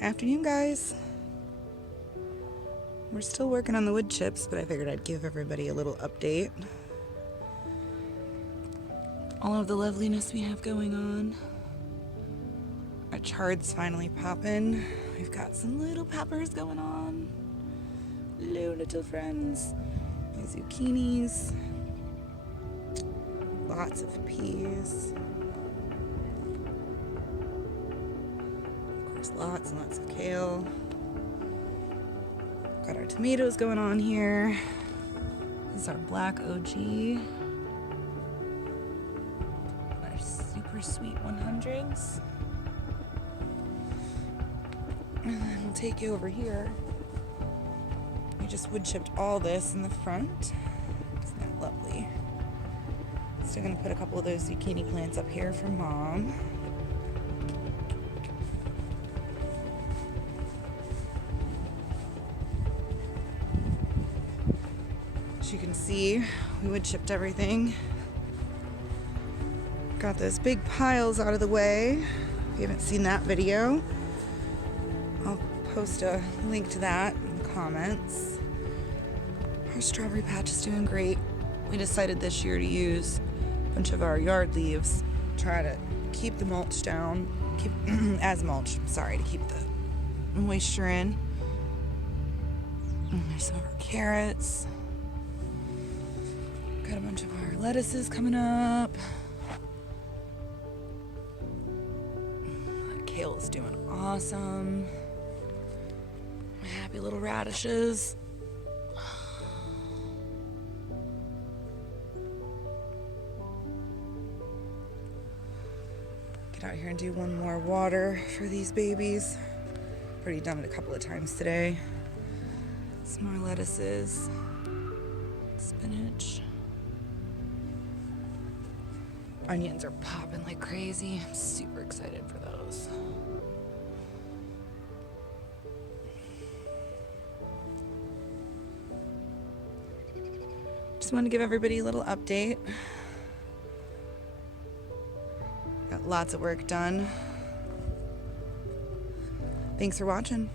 Afternoon, guys. We're still working on the wood chips, but I figured I'd give everybody a little update. All of the loveliness we have going on. Our chard's finally popping. We've got some little peppers going on. Hello, little friends. My zucchinis. Lots of peas. Of course, lots and lots of kale. Got our tomatoes going on here. This is our black OG. Our super sweet 100s. And then we'll take you over here. We just wood chipped all this in the front. Isn't that lovely? Still gonna put a couple of those zucchini plants up here for Mom. As you can see, we wood chipped everything. Got those big piles out of the way. If you haven't seen that video, I'll post a link to that in the comments. Our strawberry patch is doing great. We decided this year to use a bunch of our yard leaves, try to keep the mulch down, to keep the moisture in. And there's some of our carrots. Got a bunch of our lettuces coming up. That kale is doing awesome. My happy little radishes. Get out here and do one more water for these babies. Already done it a couple of times today. Some more lettuces. Spinach. Onions are popping like crazy. I'm super excited for those. Just want to give everybody a little update. Got lots of work done. Thanks for watching.